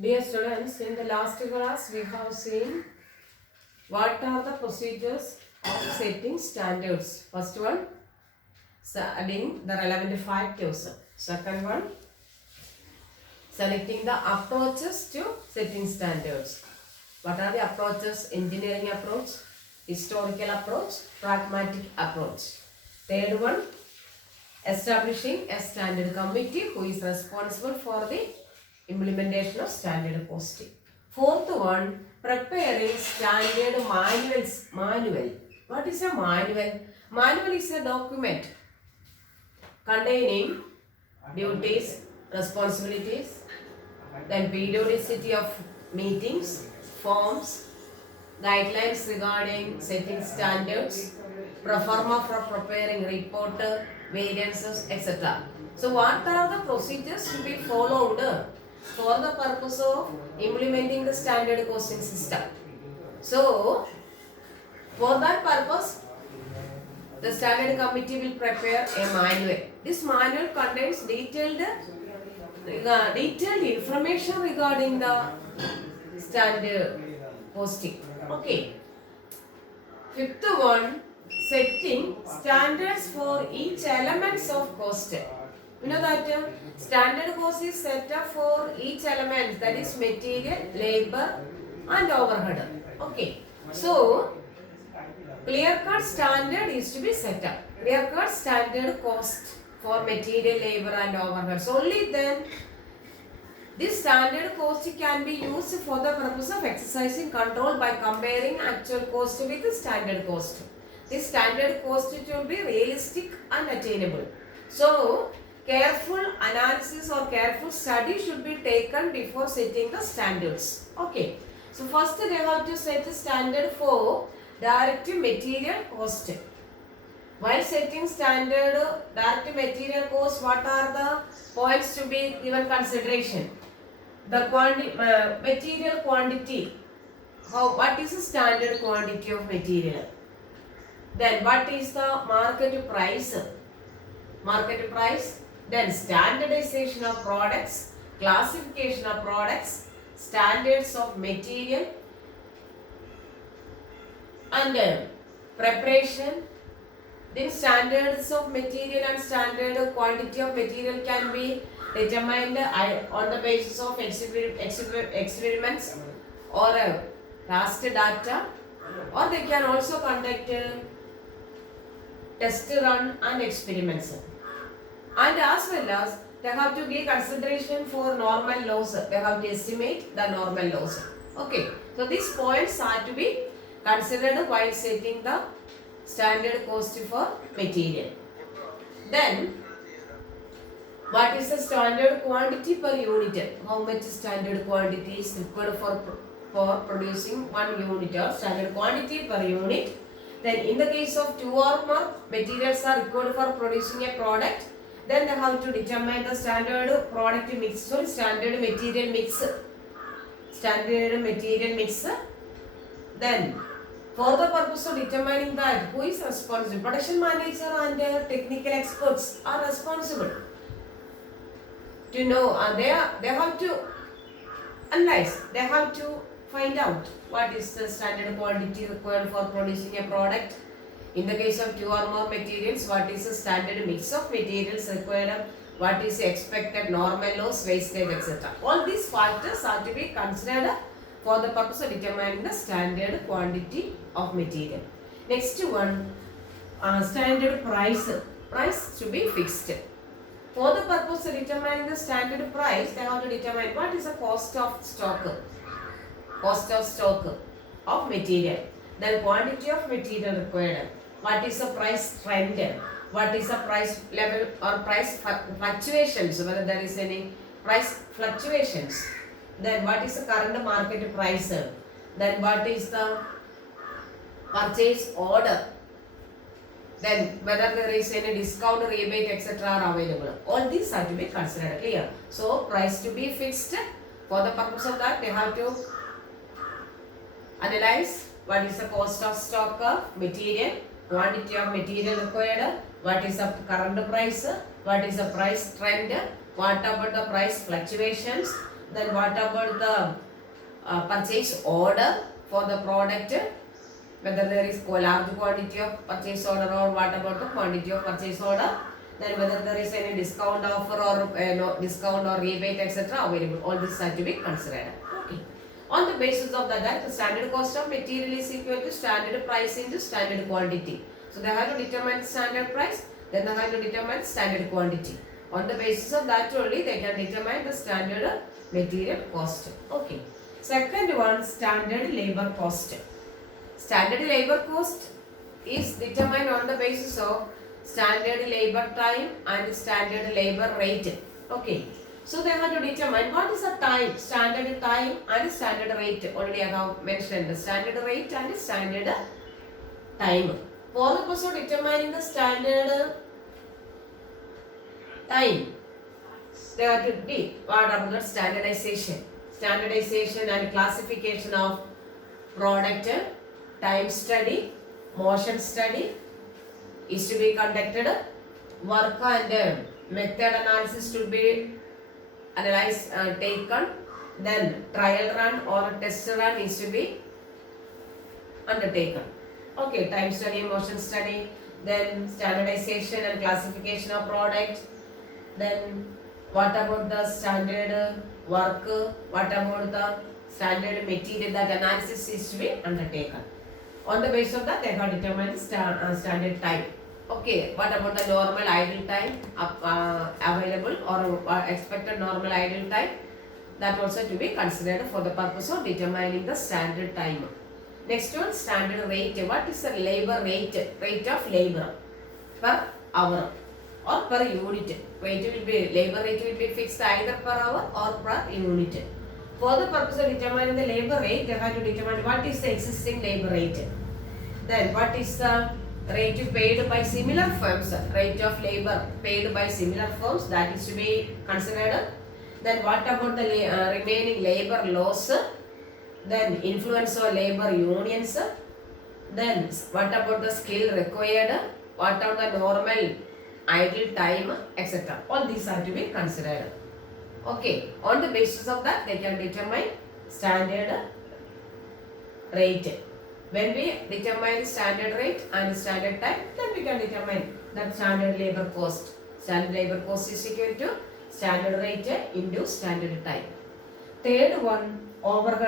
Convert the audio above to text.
Dear students, in the last class we have seen what are the procedures of setting standards. First one, adding the relevant factors. Second one, selecting the approaches to setting standards. What are the approaches? Engineering approach, historical approach, pragmatic approach. Third one, establishing a standard committee who is responsible for the implementation of standard costing. Fourth one, preparing standard manuals. Manual. What is a manual? Manual is a document containing duties, responsibilities, then periodicity of meetings, forms, guidelines regarding setting standards, pro forma for preparing report, variances, etc. So what are the procedures to be followed for the purpose of implementing the standard costing system? So for that purpose, the standard committee will prepare a manual. This manual contains detailed information regarding the standard costing. Okay. Fifth one, setting standards for each elements of cost. You know that standard cost is set up for each element, that is material, labor and overhead. Okay. So clear-cut standard is to be set up. Clear-cut standard cost for material, labor and overheads. Only then this standard cost can be used for the purpose of exercising control by comparing actual cost with the standard cost. This standard cost should be realistic and attainable. So, careful analysis or careful study should be taken before setting the standards. Okay. So, first they have to set the standard for direct material cost. While setting standard direct material cost, what are the points to be given consideration? The material quantity. What is the standard quantity of material? Then what is the market price? Market price. Then standardization of products, classification of products, standards of material, and preparation. Then standards of material and standard quantity of material can be determined on the basis of experiments or past data, or they can also conduct test run and experiments. And as well as they have to give consideration for normal loss. They have to estimate the normal loss. Okay. So these points are to be considered while setting the standard cost for material. Then what is the standard quantity per unit? How much standard quantity is required for producing 1 unit, or standard quantity per unit? Then in the case of 2 or more materials are required for producing a product, then they have to determine the standard product mix, standard material mix. Standard material mix. Then for the purpose of determining that, who is responsible? Production manager and technical experts are responsible to know. They have to analyze. They have to find out what is the standard quantity required for producing a product. In the case of 2 or more materials, what is the standard mix of materials required? What is the expected normal loss, wastage, etc. All these factors are to be considered for the purpose of determining the standard quantity of material. Next one, standard price. Price to be fixed. For the purpose of determining the standard price, they have to determine what is the cost of stock. Cost of stock of material. Then quantity of material required. What is the price trend? What is the price level or price fluctuations? Whether there is any price fluctuations. Then what is the current market price? Then what is the purchase order? Then whether there is any discount, rebate, etc. are available. All these are to be considered. Clear? So price to be fixed. For the purpose of that, they have to analyze what is the cost of stock of material, quantity of material required, what is the current price, what is the price trend, what about the price fluctuations, then what about the purchase order for the product, whether there is large quantity of purchase order or what about the quantity of purchase order, then whether there is any discount offer or no discount or rebate etc. available. All this have to be considered. Okay. On the basis of that, the standard cost of material is equal to standard price into standard quantity. So they have to determine standard price, then they have to determine standard quantity. On the basis of that only they can determine the standard material cost. Okay. Second one, standard labor cost. Standard labor cost is determined on the basis of standard labor time and standard labor rate. Okay. So they have to determine what is the time, standard time and standard rate. Already I have mentioned the standard rate and standard time. For the purpose of determining the standard time, they have to be what about the standardization. Standardization and classification of product, time study, motion study is to be conducted. Work and method analysis to be analyzed taken. Then trial run or test run is to be undertaken. Okay, time study, motion study, then standardization and classification of product. Then what about the standard work? What about the standard material? That analysis is to be undertaken. On the basis of that, they have determined standard time. Okay, what about the normal idle time available or expected normal idle time? That also to be considered for the purpose of determining the standard time. Next one, standard rate. What is the labor rate? Rate of labor per hour or per unit. Labor rate will be fixed either per hour or per unit. For the purpose of determining the labor rate, they have to determine what is the existing labor rate. Then what is the rate paid by similar firms, rate of labor paid by similar firms, that is to be considered. Then what about the remaining labor loss, then influence of labor unions, then what about the skill required, what are the normal idle time, etc. All these are to be considered. Okay, on the basis of that they can determine standard rate. When we determine standard rate and standard time, then we can determine the standard labor cost. Standard labor cost is equal to standard rate into standard time. Third one, overhead